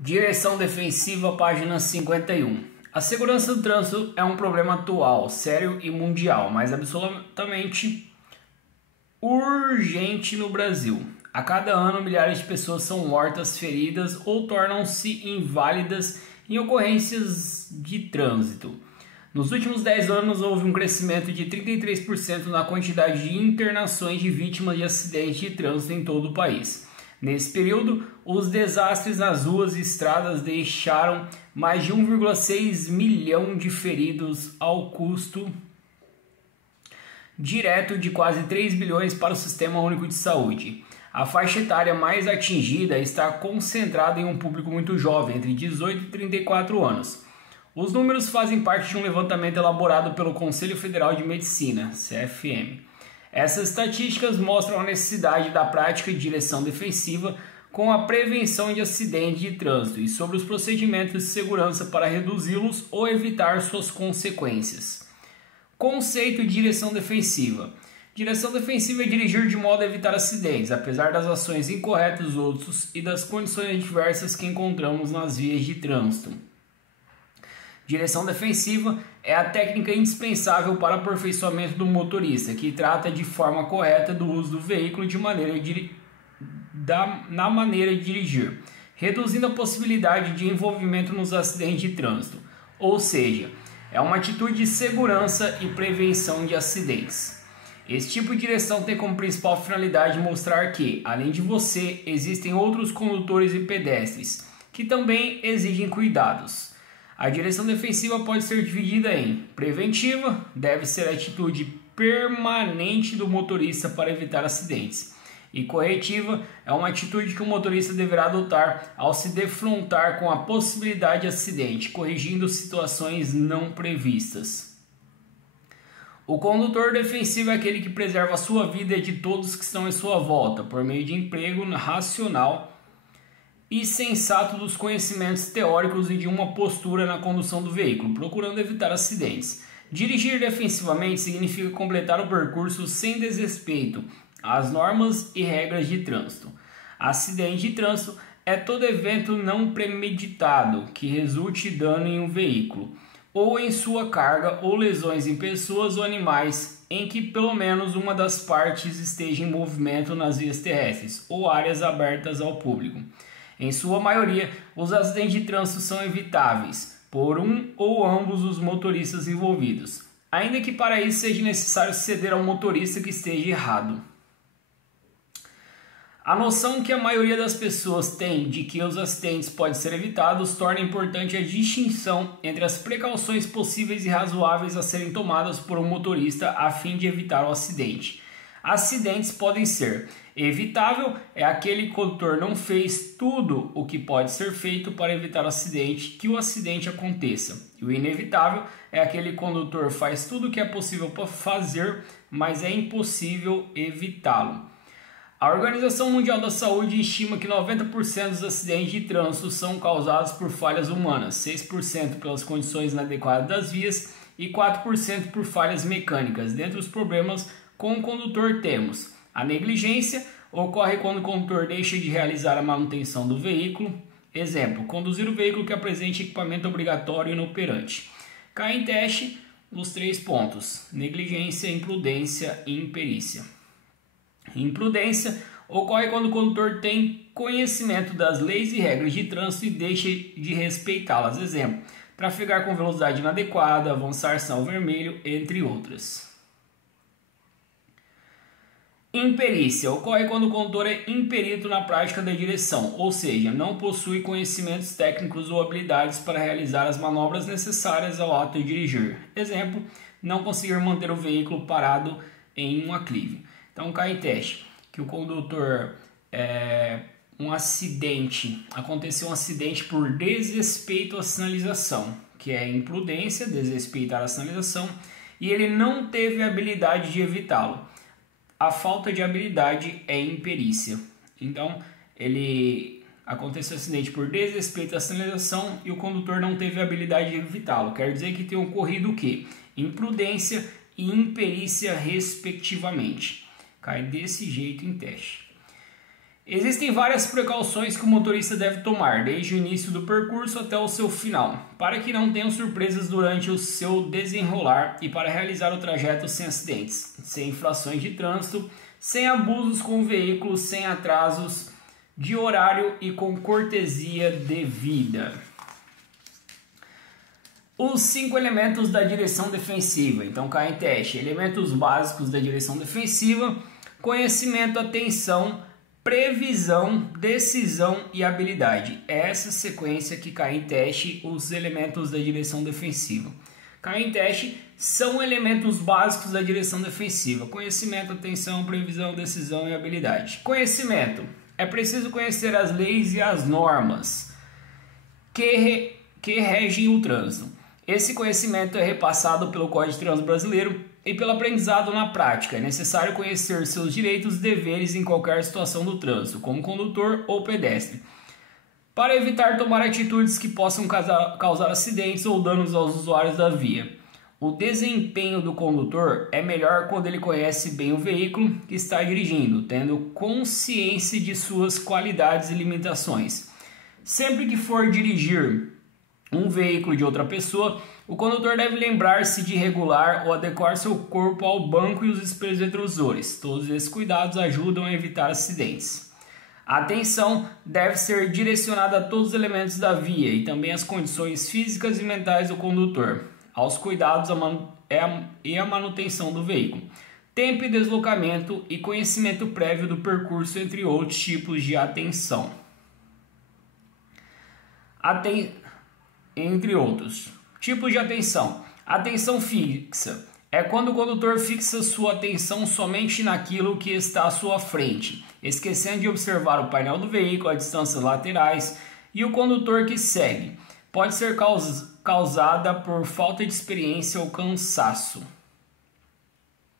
Direção defensiva, página 51. A segurança do trânsito é um problema atual, sério e mundial, mas absolutamente urgente no Brasil. A cada ano, milhares de pessoas são mortas, feridas ou tornam-se inválidas em ocorrências de trânsito. Nos últimos 10 anos, houve um crescimento de 33% na quantidade de internações de vítimas de acidentes de trânsito em todo o país. Nesse período, os desastres nas ruas e estradas deixaram mais de 1,6 milhão de feridos, ao custo direto de quase 3 bilhões para o Sistema Único de Saúde. A faixa etária mais atingida está concentrada em um público muito jovem, entre 18 e 34 anos. Os números fazem parte de um levantamento elaborado pelo Conselho Federal de Medicina, CFM. Essas estatísticas mostram a necessidade da prática de direção defensiva com a prevenção de acidentes de trânsito e sobre os procedimentos de segurança para reduzi-los ou evitar suas consequências. Conceito de direção defensiva. Direção defensiva é dirigir de modo a evitar acidentes, apesar das ações incorretas dos outros e das condições adversas que encontramos nas vias de trânsito. Direção defensiva é a técnica indispensável para o aperfeiçoamento do motorista, que trata de forma correta do uso do veículo na maneira de dirigir, reduzindo a possibilidade de envolvimento nos acidentes de trânsito. Ou seja, é uma atitude de segurança e prevenção de acidentes. Esse tipo de direção tem como principal finalidade mostrar que, além de você, existem outros condutores e pedestres que também exigem cuidados. A direção defensiva pode ser dividida em preventiva, deve ser a atitude permanente do motorista para evitar acidentes, e corretiva é uma atitude que o motorista deverá adotar ao se defrontar com a possibilidade de acidente, corrigindo situações não previstas. O condutor defensivo é aquele que preserva a sua vida e de todos que estão em sua volta, por meio de emprego racional e sensato dos conhecimentos teóricos e de uma postura na condução do veículo, procurando evitar acidentes. Dirigir defensivamente significa completar o percurso sem desrespeito às normas e regras de trânsito. Acidente de trânsito é todo evento não premeditado que resulte dano em um veículo, ou em sua carga, ou lesões em pessoas ou animais, em que pelo menos uma das partes esteja em movimento nas vias terrestres ou áreas abertas ao público. Em sua maioria, os acidentes de trânsito são evitáveis por um ou ambos os motoristas envolvidos, ainda que para isso seja necessário ceder ao motorista que esteja errado. A noção que a maioria das pessoas tem de que os acidentes podem ser evitados torna importante a distinção entre as precauções possíveis e razoáveis a serem tomadas por um motorista a fim de evitar o acidente. Acidentes podem ser: evitável é aquele que o condutor não fez tudo o que pode ser feito para evitar que o acidente aconteça. E o inevitável é aquele que o condutor faz tudo o que é possível para fazer, mas é impossível evitá-lo. A Organização Mundial da Saúde estima que 90% dos acidentes de trânsito são causados por falhas humanas, 6% pelas condições inadequadas das vias e 4% por falhas mecânicas. Dentre os problemas com o condutor temos: a negligência ocorre quando o condutor deixa de realizar a manutenção do veículo. Exemplo: conduzir o veículo que apresente equipamento obrigatório e inoperante. Cai em teste os 3 pontos: negligência, imprudência e imperícia. Imprudência ocorre quando o condutor tem conhecimento das leis e regras de trânsito e deixa de respeitá-las. Exemplo: trafegar com velocidade inadequada, avançar sinal vermelho, entre outras. Imperícia ocorre quando o condutor é imperito na prática da direção, ou seja, não possui conhecimentos técnicos ou habilidades para realizar as manobras necessárias ao ato de dirigir. Exemplo: não conseguir manter o veículo parado em um aclive. Então cai em teste que o condutor, aconteceu um acidente por desrespeito à sinalização, que é imprudência, desrespeitar a sinalização, e ele não teve a habilidade de evitá-lo. A falta de habilidade é imperícia. Então, aconteceu um acidente por desrespeito à sinalização e o condutor não teve a habilidade de evitá-lo. Quer dizer que tem ocorrido o quê? Imprudência e imperícia, respectivamente. Cai desse jeito em teste. Existem várias precauções que o motorista deve tomar, desde o início do percurso até o seu final, para que não tenham surpresas durante o seu desenrolar e para realizar o trajeto sem acidentes, sem infrações de trânsito, sem abusos com o veículo, sem atrasos de horário e com cortesia devida. Os 5 elementos da direção defensiva. Então, cai em teste. Elementos básicos da direção defensiva: conhecimento, atenção, previsão, decisão e habilidade. É essa sequência que cai em teste os elementos da direção defensiva. Cai em teste são elementos básicos da direção defensiva: conhecimento, atenção, previsão, decisão e habilidade. Conhecimento: é preciso conhecer as leis e as normas que regem o trânsito. Esse conhecimento é repassado pelo Código de Trânsito Brasileiro e pelo aprendizado na prática. É necessário conhecer seus direitos e deveres em qualquer situação do trânsito, como condutor ou pedestre, para evitar tomar atitudes que possam causar acidentes ou danos aos usuários da via. O desempenho do condutor é melhor quando ele conhece bem o veículo que está dirigindo, tendo consciência de suas qualidades e limitações. Sempre que for dirigir um veículo de outra pessoa, o condutor deve lembrar-se de regular ou adequar seu corpo ao banco e os espelhos retrovisores. Todos esses cuidados ajudam a evitar acidentes. A atenção deve ser direcionada a todos os elementos da via e também às condições físicas e mentais do condutor, aos cuidados e à manutenção do veículo, tempo e deslocamento e conhecimento prévio do percurso, entre outros tipos de atenção. Entre outros tipos de atenção. Atenção fixa é quando o condutor fixa sua atenção somente naquilo que está à sua frente, esquecendo de observar o painel do veículo, as distâncias laterais e o condutor que segue. Pode ser causada por falta de experiência ou cansaço.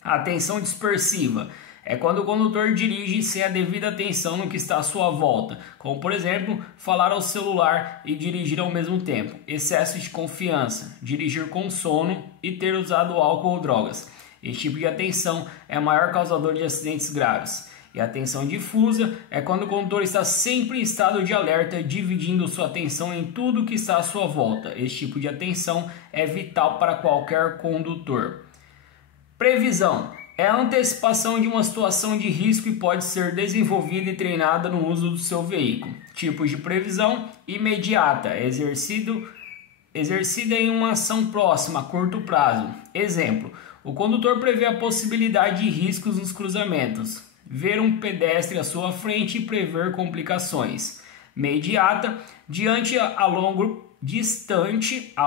A atenção dispersiva é quando o condutor dirige sem a devida atenção no que está à sua volta, como por exemplo, falar ao celular e dirigir ao mesmo tempo, excesso de confiança, dirigir com sono e ter usado álcool ou drogas. Esse tipo de atenção é o maior causador de acidentes graves. E a atenção difusa é quando o condutor está sempre em estado de alerta, dividindo sua atenção em tudo que está à sua volta. Esse tipo de atenção é vital para qualquer condutor. Previsão é a antecipação de uma situação de risco e pode ser desenvolvida e treinada no uso do seu veículo. Tipos de previsão: imediata, exercida em uma ação próxima, a curto prazo. Exemplo: o condutor prevê a possibilidade de riscos nos cruzamentos, ver um pedestre à sua frente e prever complicações. Imediata, distante a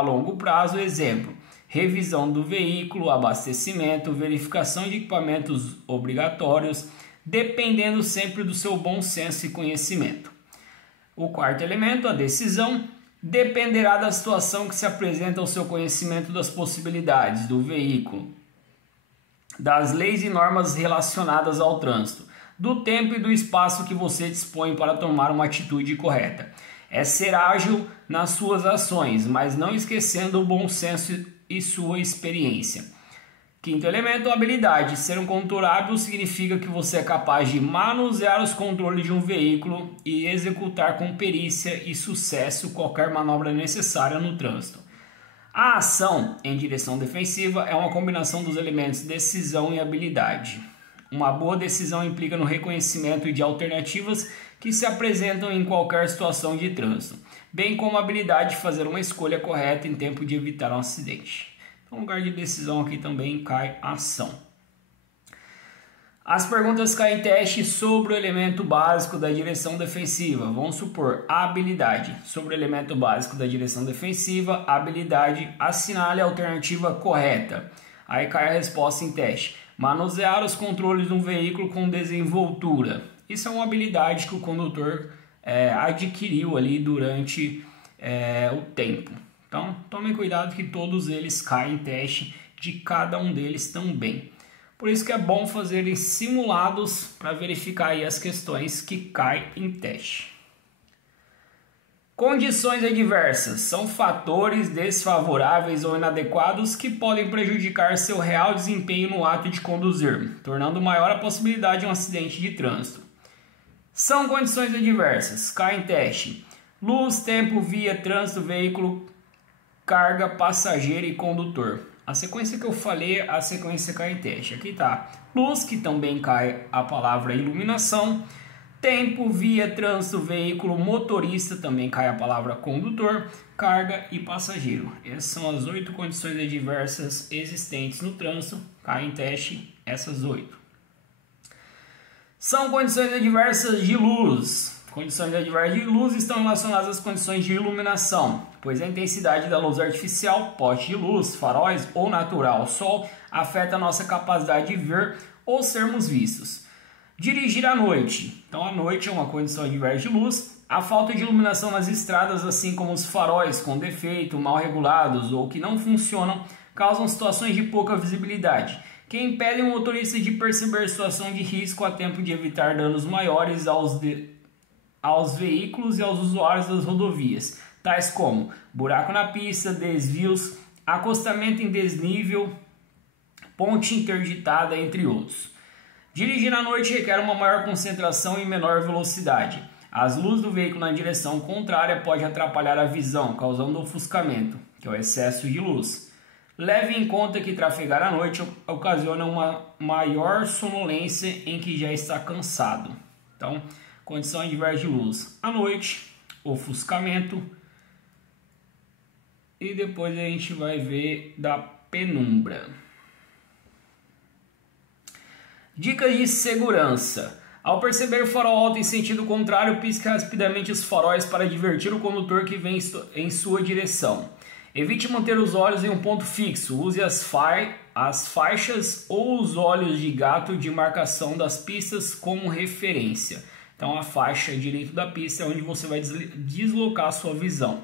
longo prazo. Exemplo: revisão do veículo, abastecimento, verificação de equipamentos obrigatórios, dependendo sempre do seu bom senso e conhecimento. O quarto elemento, a decisão, dependerá da situação que se apresenta ao seu conhecimento das possibilidades do veículo, das leis e normas relacionadas ao trânsito, do tempo e do espaço que você dispõe para tomar uma atitude correta. É ser ágil nas suas ações, mas não esquecendo o bom senso e sua experiência. Quinto elemento, habilidade. Ser um condutor hábil significa que você é capaz de manusear os controles de um veículo e executar com perícia e sucesso qualquer manobra necessária no trânsito. A ação em direção defensiva é uma combinação dos elementos decisão e habilidade. Uma boa decisão implica no reconhecimento de alternativas que se apresentam em qualquer situação de trânsito, bem como a habilidade de fazer uma escolha correta em tempo de evitar um acidente. Então, no lugar de decisão aqui também cai ação. As perguntas caem em teste sobre o elemento básico da direção defensiva. Vamos supor, habilidade. Sobre o elemento básico da direção defensiva, habilidade, assinale a alternativa correta. Aí cai a resposta em teste. Manusear os controles de um veículo com desenvoltura. Isso é uma habilidade que o condutor adquiriu ali durante o tempo. Então, tomem cuidado que todos eles caem em teste, de cada um deles também. Por isso que é bom fazerem simulados para verificar aí as questões que caem em teste. Condições adversas são fatores desfavoráveis ou inadequados que podem prejudicar seu real desempenho no ato de conduzir, tornando maior a possibilidade de um acidente de trânsito. São condições adversas. Cai em teste. Luz, tempo, via, trânsito, veículo, carga, passageiro e condutor. A sequência que eu falei, a sequência cai em teste. Aqui tá luz, que também cai a palavra iluminação. Tempo, via, trânsito, veículo, motorista, também cai a palavra condutor, carga e passageiro. Essas são as 8 condições adversas existentes no trânsito. Cai em teste essas 8. São condições adversas de luz. Condições adversas de luz estão relacionadas às condições de iluminação, pois a intensidade da luz artificial, poste de luz, faróis ou natural, sol, afeta a nossa capacidade de ver ou sermos vistos. Dirigir à noite. Então, a noite é uma condição adversa de luz. A falta de iluminação nas estradas, assim como os faróis com defeito, mal regulados ou que não funcionam, causam situações de pouca visibilidade, que impedem o motorista de perceber situação de risco a tempo de evitar danos maiores aos veículos e aos usuários das rodovias, tais como buraco na pista, desvios, acostamento em desnível, ponte interditada, entre outros. Dirigir à noite requer uma maior concentração e menor velocidade. As luzes do veículo na direção contrária podem atrapalhar a visão, causando ofuscamento, que é o excesso de luz. Leve em conta que trafegar à noite ocasiona uma maior sonolência em que já está cansado. Então, condição adversa de luz à noite, ofuscamento, e depois a gente vai ver da penumbra. Dicas de segurança. Ao perceber o farol alto em sentido contrário, pisque rapidamente os faróis para divertir o condutor que vem em sua direção. Evite manter os olhos em um ponto fixo. Use as faixas ou os olhos de gato de marcação das pistas como referência. Então, a faixa direito da pista é onde você vai deslocar a sua visão.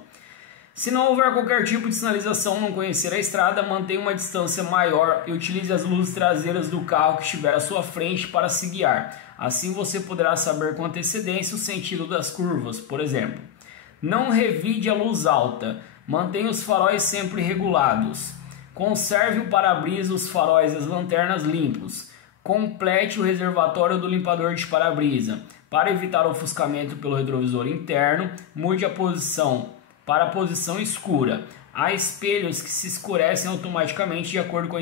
Se não houver qualquer tipo de sinalização, não conhecer a estrada, mantenha uma distância maior e utilize as luzes traseiras do carro que estiver à sua frente para se guiar. Assim você poderá saber com antecedência o sentido das curvas, por exemplo. Não revide a luz alta. Mantenha os faróis sempre regulados. Conserve o para-brisa, os faróis e as lanternas limpos. Complete o reservatório do limpador de para-brisa. Para evitar o ofuscamento pelo retrovisor interno, mude a posição para a posição escura. Há espelhos que se escurecem automaticamente de acordo com a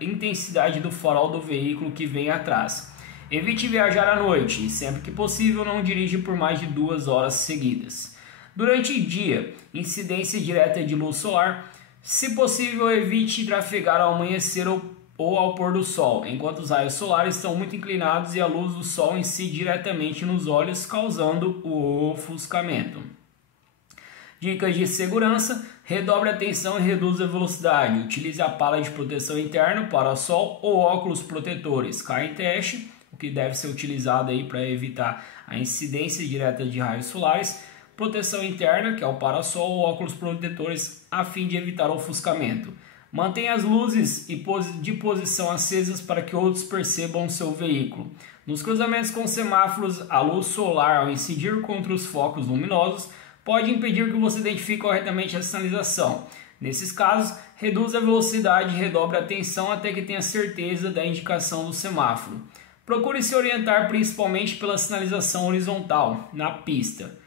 intensidade do farol do veículo que vem atrás. Evite viajar à noite e, sempre que possível, não dirija por mais de 2 horas seguidas. Durante o dia, incidência direta de luz solar. Se possível, evite trafegar ao amanhecer ou ao pôr do sol, enquanto os raios solares estão muito inclinados e a luz do sol incide diretamente nos olhos, causando o ofuscamento. Dicas de segurança: redobre a atenção e reduza a velocidade. Utilize a pala de proteção interna, parasol ou óculos protetores. Cai em teste, o que deve ser utilizado aí para evitar a incidência direta de raios solares. Proteção interna, que é o parasol ou óculos protetores, a fim de evitar o ofuscamento. Mantenha as luzes de posição acesas para que outros percebam o seu veículo. Nos cruzamentos com semáforos, a luz solar, ao incidir contra os focos luminosos, pode impedir que você identifique corretamente a sinalização. Nesses casos, reduza a velocidade e redobre a atenção até que tenha certeza da indicação do semáforo. Procure se orientar principalmente pela sinalização horizontal na pista.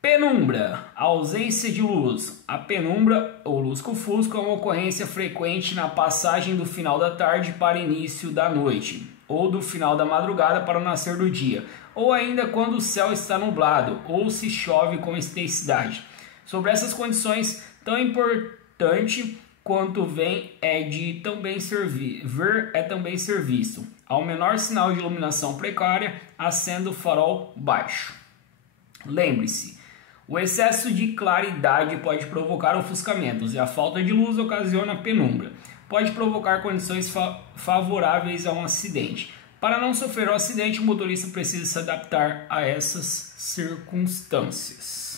Penumbra, ausência de luz. A penumbra ou lusco-fusco é uma ocorrência frequente na passagem do final da tarde para início da noite, ou do final da madrugada para o nascer do dia, ou ainda quando o céu está nublado, ou se chove com intensidade. Sobre essas condições, tão importante quanto ver é também ser visto. Ao menor sinal de iluminação precária, acenda o farol baixo. Lembre-se, o excesso de claridade pode provocar ofuscamentos e a falta de luz ocasiona penumbra. Pode provocar condições favoráveis a um acidente. Para não sofrer um acidente, o motorista precisa se adaptar a essas circunstâncias.